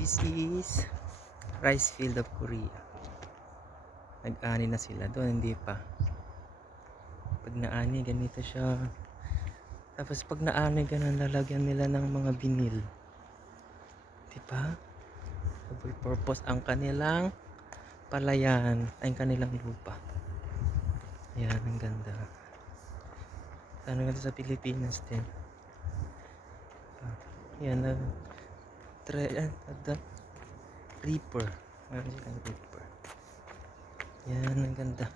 This is rice field of Korea. Nag-ani na sila doon, hindi pa. Pag naani, ganito siya. Tapos pag naani, ganun, lalagyan nila ng mga binil. Diba? Double purpose ang kanilang palayan, ay ang kanilang lupa. Ayan, ang ganda. Sana ganda sa Pilipinas din. Ayan, reaper. Meron silang reaper. Ayan, ang ganda.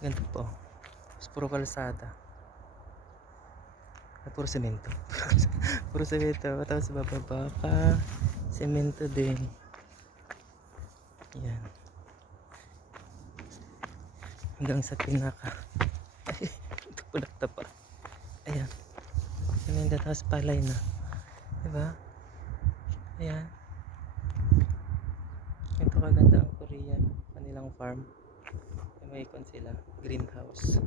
Ganda po. Tapos puro kalsada. At puro semento. Puro semento. Tapos bababa ka. Semento din. Ayan. Hanggang sa pinaka. Ay, ito po pa. Ayan. Semento tapos palay na. Diba? Ayan. Ito kaganda ang Korea. Kanilang farm. May ikon sila. Greenhouse.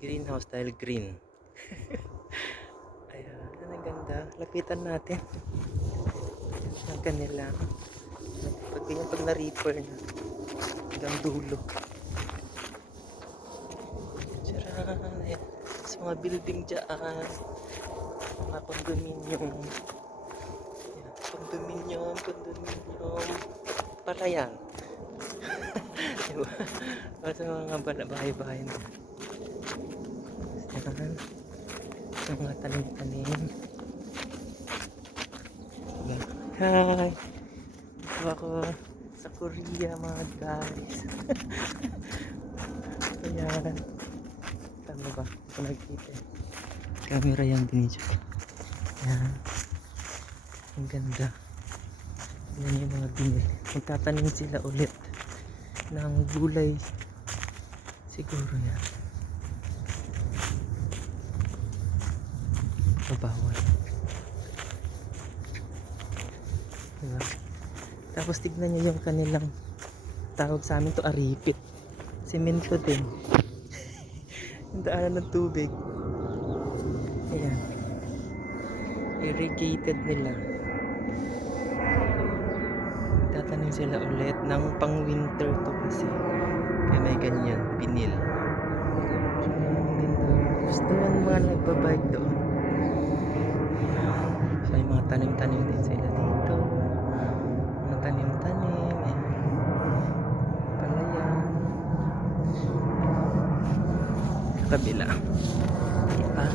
Greenhouse dahil green. Ayan. Ang ganda. Lapitan natin. Ang kanila. Pag na-reaper na. Hanggang dulo. Tcharan. Ayan. Sa mga building dyan. Mga condominium. Ayan. Condominium. Palayan. Diba? Sa mga bahay-bahay na. Ayan. Sa mga tanim-tanim. Hi! Ito ako sa Korea mga guys. Ayan. Tama ba? Ito nagkita. Camera yan binidyo. Ayan. Ang ganda. Yan yung mga binili. Magtatanim sila ulit ng gulay. Siguro yan. Mabawal. Diba? Tapos tignan nyo yung kanilang tawag sa amin to aripit. Semento din. Yung daanan ng tubig. Ayan. Irrigated nila. Tatanim sila ulit ng pang winter to kasi. Kaya may ganyan. Binil. Gusto ang mga nagbabike doon. So yung mga tanim-tanim din sila dito. Mga tanim-tanim. Palayan. Sa kabila. Diba?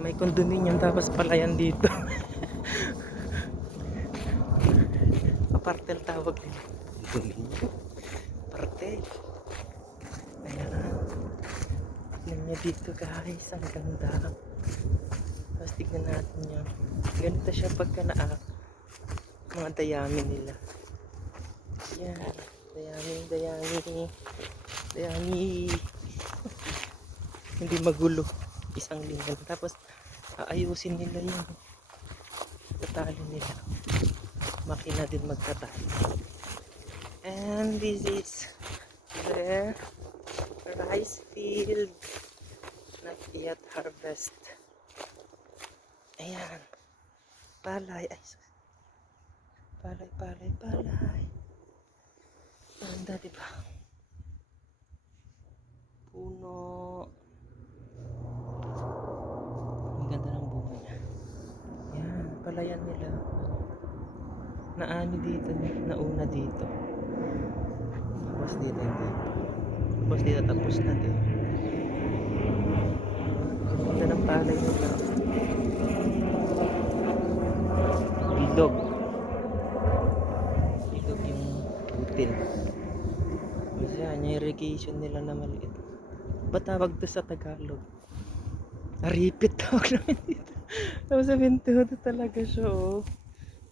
May condominium tapos palayan dito. Apartel tawag nila. Condominium. Apartel. Ayan. Tignan nyo dito guys. Ang ganda. Tapos tignan natin yun. Ganito siya pagka mga dayami nila. Yan. Dayami. Hindi magulo. Isang linya. Tapos aayusin nila yung tatali nila. Makina din magtatali. And this is the rice field. Not yet harvest. Ayan. Palay. Ay, palay. Ganda, diba? Puno. Ang ganda ng bunga niya. Ayan. Palayan nila. Naani dito. Nauna dito. Tapos dito hindi. Tapos dito tapos na din. Ganda ng palay nila. Bilog yung butil. Kasi yung irrigation nila na maliit. Ba't tawag to sa Tagalog? Aripit tawag namin dito. Tapos sa Bentudo talaga siya oh.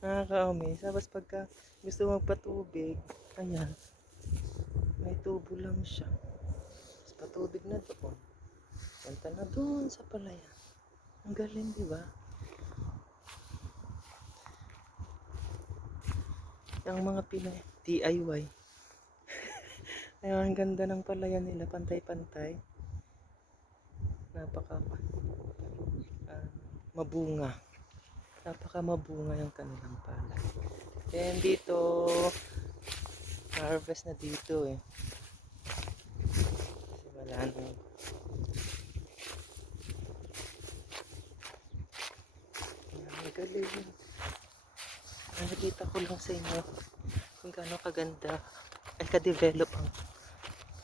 Nakaka-amaze. Tapos pagka gusto magpatubig, ayan, may tubo lang siya. Tapos patubig na doon. Punta na doon sa palayan. Ang galing, diba? Yung mga Pinoy DIY. Ayun, ang ganda ng palayan nila, pantay-pantay. Napaka mabunga. napaka mabunga yung kanilang palay. Then dito, harvest na dito eh. Kasi wala nang galing. Nakikita ko lang sa inyo kung gaano kaganda ay ka-develop ang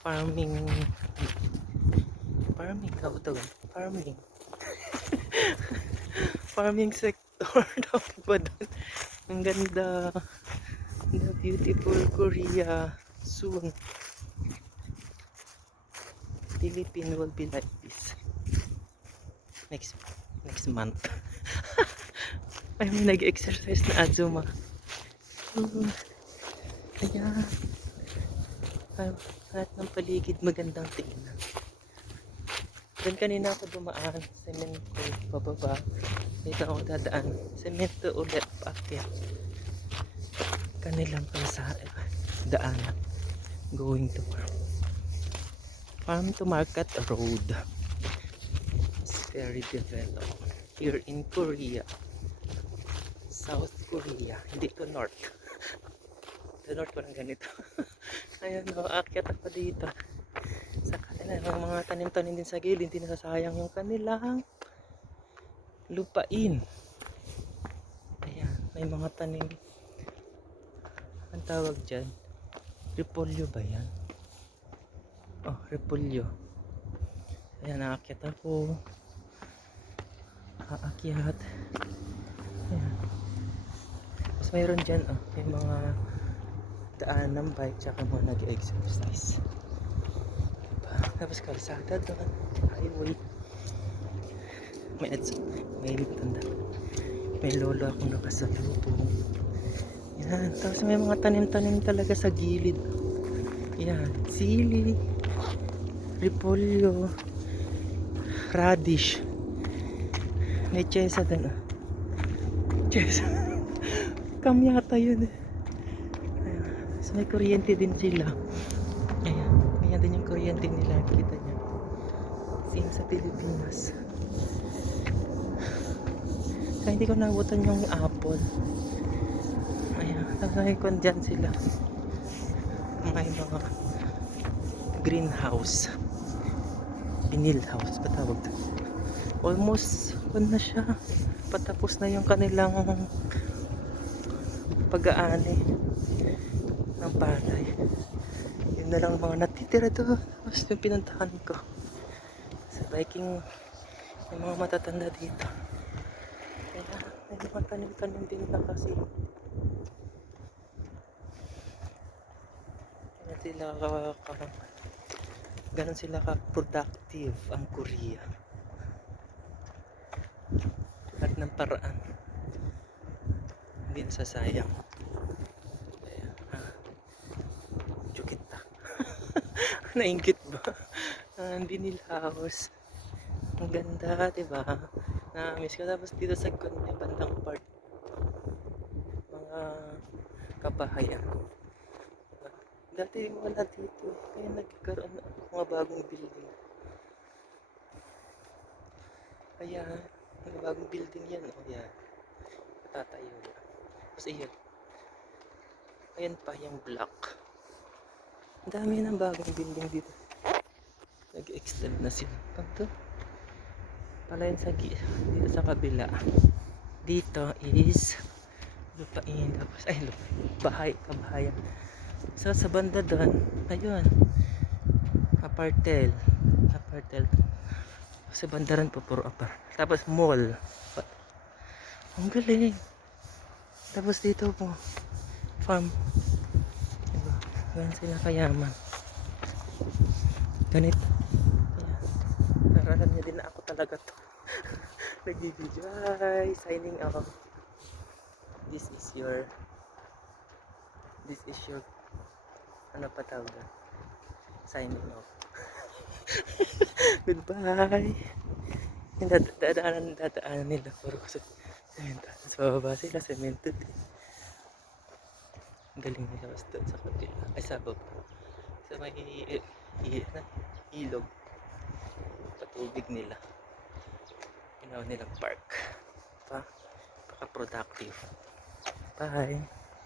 farming farming farming sector. Dapat ba doon? Ang ganda. The beautiful Korea soon. Philippines will be like this next month. Ay, may nag-exercise na Azuma. Ayan. Lahat ng paligid magandang tingnan. Then kanina ako dumaan, semento, pababa. Dito ako dadaan, semento ulit, paakyat. Kanilang daan, going to farm to market road. It's very developed here in Korea. South Korea, hindi to North. To North parang ganito. Ayan, aakyat ako dito. Sa kanila, mga tanim-tanim din sa gilid, hindi nasasayang yung kanilang lupain. Ayan, may mga tanim. Ang tawag dyan, repolyo ba yan? Oh, repolyo. Ayan, aakyat ako. Aakyat. Ayan. Tapos mayroon dyan, may mga daan ng bike tsaka mga nag-exercise. Diba? Tapos kalsada doon, highway. May tanda. May lolo akong nakasalubong. Yan. Tapos may mga tanim-tanim talaga sa gilid. Yan. Sili, repolyo, radish. May chesa doon. Chesa. Kamyata yun eh. Ayan. So may kuryente din sila. Ayan. Ganyan din yung kuryente nila. Kita nyo. Same sa Pilipinas. Kaya hindi ko nabutan yung apple. Ayan. Tapos dyan sila. May mga greenhouse. Vinyl house. Patawag doon. Almost na siya. Patapos na yung kanilang pag-aani ng palay. Yun na lang mga natitira doon. Tapos yung pinuntahan ko sa biking, yung mga matatanda dito. Kaya may mga tanim-tanim din na kasi. Ganun sila ka-productive ang Korea. Lahat ng paraan. Hindi nasasayang. Chukita. Nainggit ba? Vinyl house. Ang ganda, diba? Na-miss ko. Tapos dito sa kanya bandang part, mga kabahayan. Dati wala dito. Kaya nagkaroon ng mga bagong building. Kaya, mga bagong building yan. O yan. Tatayo yan. Tapos iyan. Ayan pa yung block. Ang dami ng bagong building dito. Nag-extend na sila. Pagto. Pala yun dito sa kabila. Dito is lupain. Tapos, kabahayan. So sa banda doon, ayun. Apartel. Sa banda rin po puro apart. Tapos mall. Ang galing. Tapos dito po farm. Diba? Ganyan sila kayaman. Ganito. Ayan. Para alam niya din na ako talaga to. Nag-video. Hi, signing off. This is your ano pa tawag? Signing off. Goodbye. Dadaanan nila puro sa semento. Tapos bababa sila semento din. Galing nila basta sa kabila. Ay sa baba. Sa may ilog. Patubig nila. Ginawa nilang park. Pa napaka-productive. Bye!